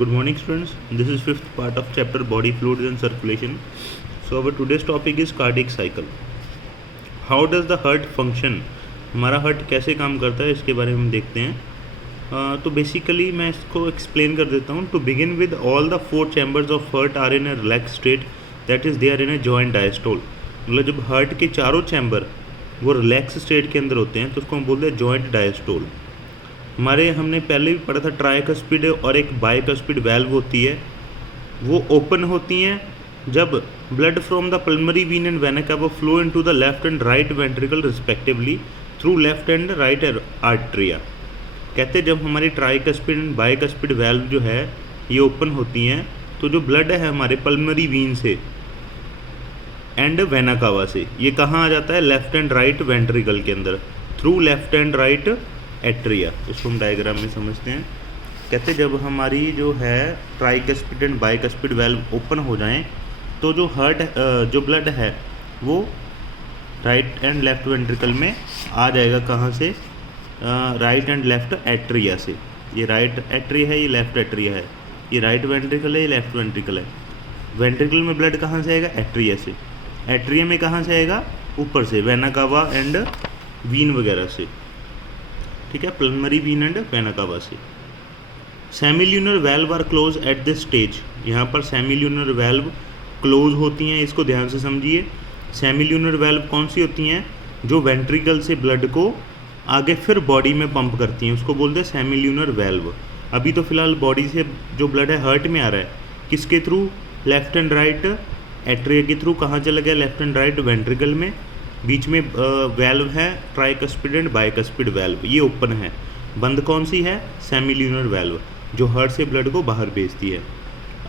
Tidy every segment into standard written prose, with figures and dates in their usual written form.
Good morning, students. This is fifth part of chapter Body Fluids and Circulation. So our today's topic is cardiac cycle. How does the heart function? हमारा heart कैसे काम करता है इसके बारे में हम देखते हैं. तो बेसिकली मैं इसको एक्सप्लेन कर देता हूँ. To begin with all the four chambers of heart are in a relax state, that is they are in a joint diastole. मतलब जब हार्ट के चारों चैम्बर वो रिलैक्स स्टेट के अंदर होते हैं तो उसको हम बोलते हैं जॉइंट डायस्टोल. हमने पहले भी पढ़ा था ट्राइकस्पिड और एक बाइकस्पिड वैल्व होती है, वो ओपन होती हैं जब blood from the pulmonary vein and vena cava flow into the left and right ventricle respectively through left and right atria. कहते हैं जब हमारी ट्राइकस्पिड एंड बाइकस्पिड वैल्व जो है ये ओपन होती हैं तो जो ब्लड है हमारे पल्मरी वीन से एंड वेना कावा से ये कहाँ आ जाता है, लेफ्ट एंड राइट वेंट्रिकल के अंदर through left and right atria. इसको हम डायग्राम में समझते हैं. कहते जब हमारी जो है tricuspid and bicuspid valve open हो जाएं तो जो जो ब्लड है वो राइट एंड लेफ्ट वेंट्रिकल में आ जाएगा. कहाँ से? राइट एंड लेफ्ट एट्रिया से. ये राइट एट्रिया है, ये लेफ्ट एट्रिया है, ये राइट वेंट्रिकल है, ये लेफ्ट वेंट्रिकल है. वेंट्रिकल में ब्लड कहाँ से आएगा? एट्रिया से. एट्रिया में कहाँ से आएगा? ऊपर से, वेना कावा एंड वीन वगैरह से. ठीक है, pulmonary vein and vena cava से. Semilunar valve are close at this stage. यहाँ पर सेमिल्यूनर वैल्व क्लोज होती हैं, इसको ध्यान से समझिए. सेमिल्यूनर वैल्व कौन सी होती हैं? जो वेंट्रिकल से ब्लड को आगे फिर बॉडी में पंप करती हैं, उसको बोलते हैं सेमिल्यूनर वैल्व. अभी तो फिलहाल बॉडी से जो ब्लड है हार्ट में आ रहा है, किसके through? Left and right atria के थ्रू. कहाँ चला गया? लेफ्ट एंड राइट वेंट्रिकल में. बीच में वैल्व है ट्राइकस्पिड एंड बाइकस्पिड वैल्व, ये ओपन है. बंद कौन सी है? सेमिल्यूनर वैल्व, जो हार्ट से ब्लड को बाहर भेजती है.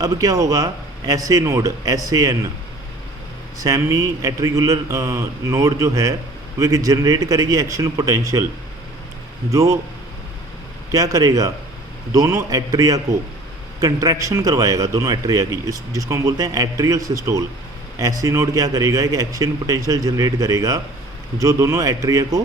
अब क्या होगा? SA node, SAN semi auricular node जो है वो जनरेट करेगी एक्शन पोटेंशियल, जो क्या करेगा? दोनों एट्रिया को कंट्रैक्शन करवाएगा, दोनों एट्रिया की, जिसको हम बोलते हैं एट्रियल सिस्टोल. एसी नोड क्या करेगा? एक एक्शन पोटेंशियल जनरेट करेगा जो दोनों एट्रिया को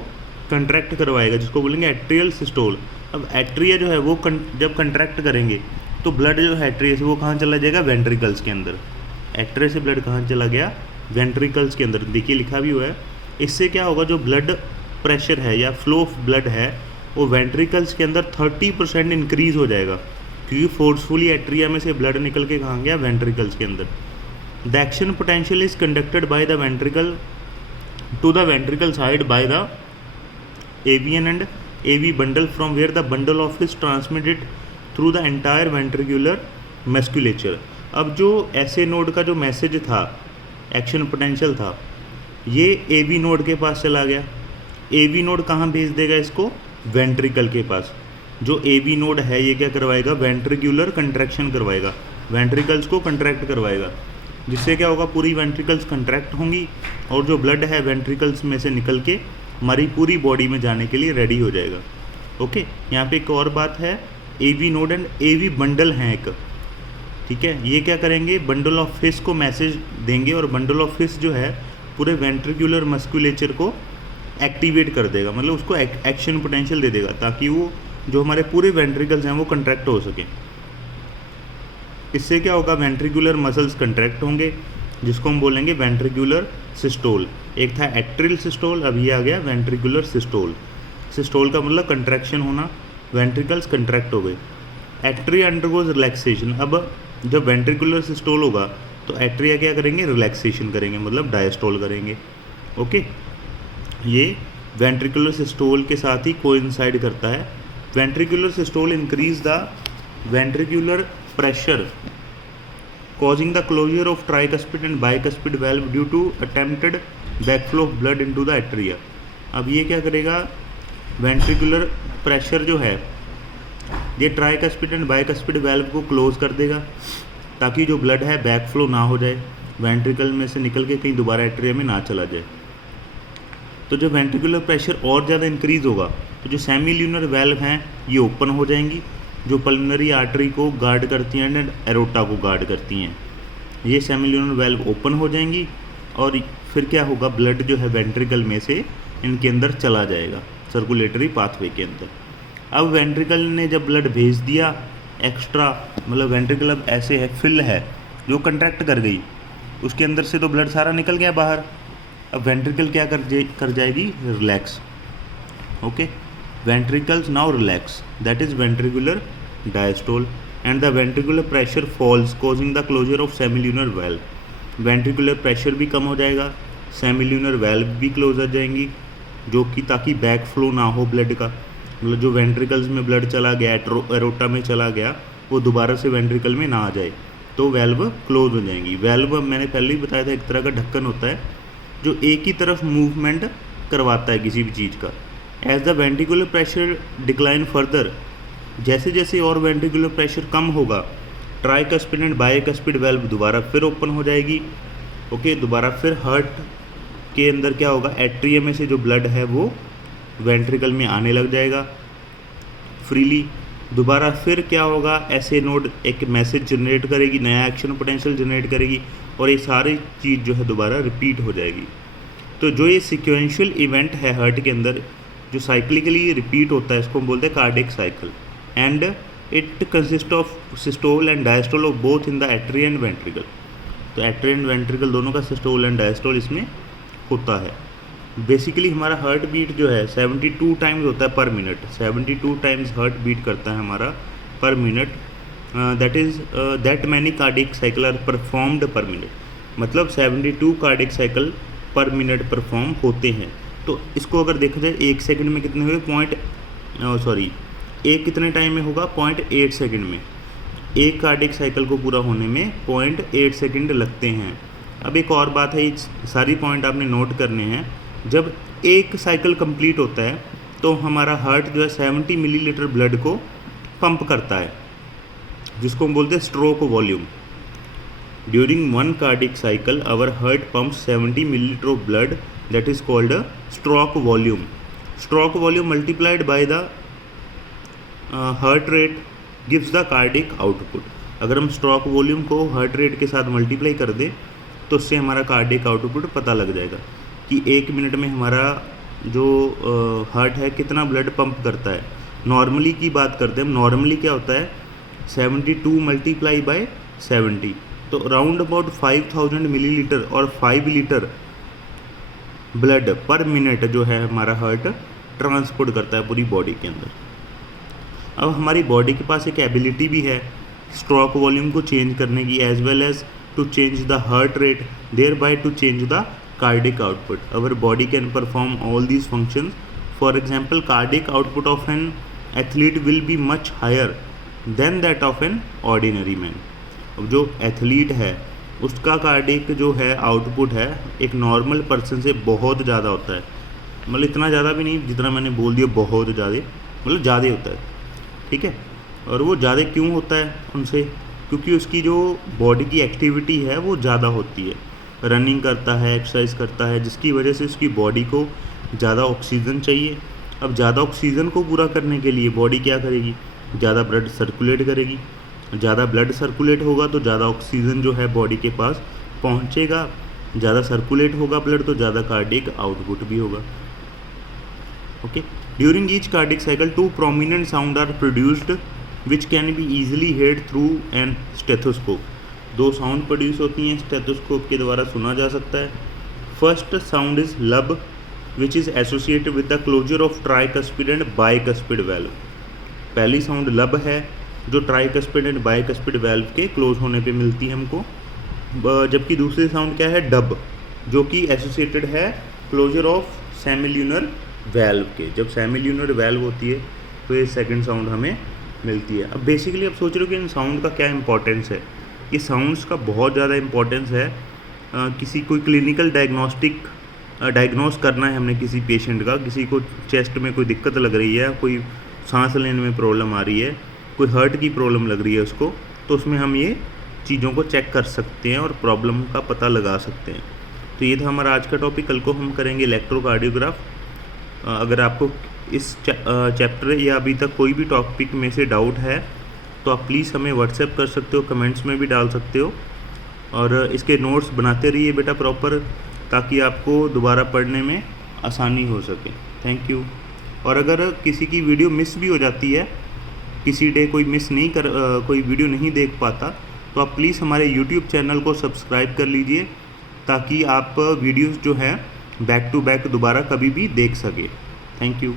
कंट्रैक्ट करवाएगा, जिसको बोलेंगे एट्रियल सिस्टोल. अब एट्रिया जो है वो जब कंट्रैक्ट करेंगे तो ब्लड जो है एट्रिया से वो कहाँ चला जाएगा? वेंट्रिकल्स के अंदर. एट्रिया से ब्लड कहाँ चला गया? वेंट्रिकल्स के अंदर. देखिए लिखा भी हुआ है. इससे क्या होगा? जो ब्लड प्रेशर है या फ्लो ऑफ ब्लड है वो वेंट्रिकल्स के अंदर 30% इंक्रीज़ हो जाएगा, क्योंकि फोर्सफुली एट्रिया में से ब्लड निकल के कहाँ गया? वेंट्रिकल्स के अंदर. The action potential is conducted by the ventricle to the ventricle side by the AVN and AV bundle, from where the bundle of is transmitted through the entire ventricular musculature. अब जो ऐसे node का जो message था, action potential था, ये AV node के पास चला गया. AV नोड कहाँ भेज देगा इसको? वेंट्रिकल के पास. जो AV नोड है ये क्या करवाएगा? वेंट्रिकुलर कंट्रैक्शन करवाएगा, वेंट्रिकल्स को कंट्रैक्ट करवाएगा, जिससे क्या होगा? पूरी वेंट्रिकल्स कंट्रैक्ट होंगी और जो ब्लड है वेंट्रिकल्स में से निकल के हमारी पूरी बॉडी में जाने के लिए रेडी हो जाएगा. ओके, यहाँ पे एक और बात है, AV node and AV bundle हैं एक. ठीक है, ये क्या करेंगे? बंडल ऑफ फिश को मैसेज देंगे और बंडल ऑफ फिश जो है पूरे वेंट्रिकुलर मस्कुलेचर को एक्टिवेट कर देगा, मतलब उसको एक्शन पोटेंशियल दे देगा, ताकि वो जो हमारे पूरे वेंट्रिकल्स हैं वो कंट्रैक्ट हो सकें. इससे क्या होगा? वेंट्रिकुलर मसल्स कंट्रैक्ट होंगे, जिसको हम बोलेंगे वेंट्रिकुलर सिस्टोल. एक था एट्रियल सिस्टोल, अब ये आ गया वेंट्रिकुलर सिस्टोल. सिस्टोल का मतलब कंट्रैक्शन होना, वेंट्रिकल्स कंट्रैक्ट हो गए. Atria undergoes relaxation. अब जब वेंट्रिकुलर सिस्टोल होगा तो एट्रिया क्या करेंगे? रिलैक्सेशन करेंगे, मतलब डायस्टोल करेंगे. ओके, ये वेंट्रिकुलर सिस्टोल के साथ ही कोइंसाइड करता है. Ventricular systole increase the ventricular pressure causing the closure of tricuspid and bicuspid valve due to attempted backflow of blood into the atria. अब ये क्या करेगा? वेंट्रिकुलर प्रेशर जो है ये ट्राइकस्पिड एंड बाइकस्पिड वैल्व को क्लोज कर देगा, ताकि जो ब्लड है बैकफ्लो ना हो जाए, वेंट्रिकल में से निकल के कहीं दोबारा एट्रिया में ना चला जाए. तो जब वेंट्रिकुलर प्रेशर और ज़्यादा इंक्रीज होगा तो जो सेमिल्यूनर वैल्व हैं ये ओपन हो जाएंगी, जो पल्मनरी आर्टरी को गार्ड करती हैं एंड एरोटा को गार्ड करती हैं. ये सेमिल्यूनर वैल्व ओपन हो जाएंगी और फिर क्या होगा? ब्लड जो है वेंट्रिकल में से इनके अंदर चला जाएगा, सर्कुलेटरी पाथवे के अंदर. अब वेंट्रिकल ने जब ब्लड भेज दिया एक्स्ट्रा मतलब वेंट्रिकल अब ऐसे है, फिल है जो कंट्रैक्ट कर गई, उसके अंदर से तो ब्लड सारा निकल गया बाहर, अब वेंट्रिकल क्या कर जाएगी, relax. Okay, ventricles now relax, that is ventricular diastole and the ventricular pressure falls causing the closure of semilunar valve. Ventricular pressure भी कम हो जाएगा, सेमिल्यूनर वेल्व भी क्लोज हो जाएंगी, जो कि ताकि बैक फ्लो ना हो ब्लड का, मतलब जो वेंट्रिकल्स में ब्लड चला गया, एरोटा में चला गया, वो दोबारा से वेंट्रिकल में ना आ जाए, तो वेल्व क्लोज हो जाएंगी। वेल्व मैंने पहले ही बताया था एक तरह का ढक्कन होता है जो एक ही तरफ मूवमेंट करवाता है किसी भी चीज़ का। As the ventricular pressure decline further, जैसे जैसे और वेंट्रिकुलर प्रेशर कम होगा, ट्राइकस्पिड एंड बाइकस्पिड वेल्व दोबारा फिर ओपन हो जाएगी। ओके, दोबारा फिर हार्ट के अंदर क्या होगा, एट्रियम में से जो ब्लड है वो वेंट्रिकल में आने लग जाएगा फ्रीली। दोबारा फिर क्या होगा, ऐसे नोड एक मैसेज जनरेट करेगी, नया एक्शन पोटेंशियल जनरेट करेगी, और ये सारी चीज़ जो है दोबारा रिपीट हो जाएगी। तो जो ये सिक्वेंशियल इवेंट है हार्ट के अंदर जो साइक्लिकली रिपीट होता है, इसको हम बोलते हैं cardiac cycle, and it consist of systole and diastole of both in the atria and ventricle. तो एट्री एंड वेंट्रिकल दोनों का सिस्टोल एंड डायस्टोल इसमें होता है। बेसिकली हमारा हार्ट बीट जो है 72 टाइम्स होता है पर मिनट, 72 टाइम्स हार्ट बीट करता है हमारा per minute, that is that many cardiac cycle are performed per minute, मतलब 72 cardiac cycle per minute perform होते हैं। तो इसको अगर देखा जाए 1 सेकंड में कितने हुए, एक कितने टाइम में होगा, 0.8 सेकंड में। एक कार्डियक साइकिल को पूरा होने में 0.8 सेकंड लगते हैं। अब एक और बात है, सारी पॉइंट आपने नोट करने हैं। जब एक साइकिल कंप्लीट होता है तो हमारा हार्ट जो है 70 मिलीलीटर ब्लड को पंप करता है, जिसको हम बोलते हैं stroke volume. During one cardiac cycle our heart pumps 70 millilitre of blood, that is called a stroke volume. Stroke volume multiplied by the heart rate gives the cardiac output. अगर हम stroke volume को heart rate के साथ multiply कर दें तो उससे हमारा कार्डियक आउटपुट पता लग जाएगा कि 1 मिनट में हमारा जो हार्ट है कितना ब्लड पंप करता है। नॉर्मली की बात करते हैं हम, नॉर्मली क्या होता है 72 मल्टीप्लाई बाय 70, तो अराउंड अबाउट 5000 मिलीलीटर और 5 लीटर ब्लड पर मिनट जो है हमारा हार्ट ट्रांसपोर्ट करता है पूरी बॉडी के अंदर। अब हमारी बॉडी के पास एक एबिलिटी भी है स्ट्रोक वॉल्यूम को चेंज करने की, as well as to change the heart rate, thereby to change the cardiac output. Our body can perform all these functions. For example, cardiac output of an athlete will be much higher than that of an ordinary man. अब जो athlete है उसका cardiac जो है output है एक normal person से बहुत ज़्यादा होता है, मतलब इतना ज़्यादा भी नहीं जितना मैंने बोल दिया, बहुत ज़्यादा, मतलब ज़्यादा होता है, ठीक है। और वो ज़्यादा क्यों होता है उनसे, क्योंकि उसकी जो बॉडी की एक्टिविटी है वो ज़्यादा होती है, रनिंग करता है, एक्सरसाइज करता है, जिसकी वजह से उसकी बॉडी को ज़्यादा ऑक्सीजन चाहिए। अब ज़्यादा ऑक्सीजन को पूरा करने के लिए बॉडी क्या करेगी, ज़्यादा ब्लड सर्कुलेट करेगी। ज़्यादा ब्लड सर्कुलेट होगा तो ज़्यादा ऑक्सीजन जो है बॉडी के पास पहुंचेगा, ज़्यादा सर्कुलेट होगा ब्लड तो ज़्यादा कार्डियक आउटपुट भी होगा। Okay, during each cardiac cycle 2 prominent sound are produced which can be easily heard through an stethoscope. 2 sound produce होती हैं, स्टेथोस्कोप के द्वारा सुना जा सकता है। First sound is lub which is associated with the closure of tricuspid and bicuspid valve. पहली sound lub है जो ट्राइकस्पिड एंड बाइकस्पिड वेल्व के क्लोज होने पे मिलती है हमको, जबकि दूसरी साउंड क्या है, डब, जो कि एसोसिएटेड है क्लोजर ऑफ सेमिल्यूनर वेल्व के। जब सेमिल्यूनर वेल्व होती है तो ये सेकंड साउंड हमें मिलती है। अब बेसिकली आप सोच रहे हो कि इन साउंड का क्या इंपॉर्टेंस है। ये साउंड्स का बहुत ज़्यादा इंपॉर्टेंस है। किसी कोई क्लिनिकल डायग्नोस करना है हमने किसी पेशेंट का, किसी को चेस्ट में कोई दिक्कत लग रही है, कोई सांस लेने में प्रॉब्लम आ रही है, कोई हार्ट की प्रॉब्लम लग रही है उसको, तो उसमें हम ये चीज़ों को चेक कर सकते हैं और प्रॉब्लम का पता लगा सकते हैं। तो ये था हमारा आज का टॉपिक। कल को हम करेंगे इलेक्ट्रोकार्डियोग्राफ। अगर आपको इस चैप्टर या अभी तक कोई भी टॉपिक में से डाउट है तो आप प्लीज़ हमें व्हाट्सएप कर सकते हो, कमेंट्स में भी डाल सकते हो, और इसके नोट्स बनाते रहिए बेटा प्रॉपर, ताकि आपको दोबारा पढ़ने में आसानी हो सके। Thank you. और अगर किसी की वीडियो मिस भी हो जाती है किसी डे कोई कोई वीडियो नहीं देख पाता, तो आप प्लीज़ हमारे यूट्यूब चैनल को सब्सक्राइब कर लीजिए, ताकि आप वीडियोस जो हैं बैक टू बैक दोबारा कभी भी देख सके। Thank you.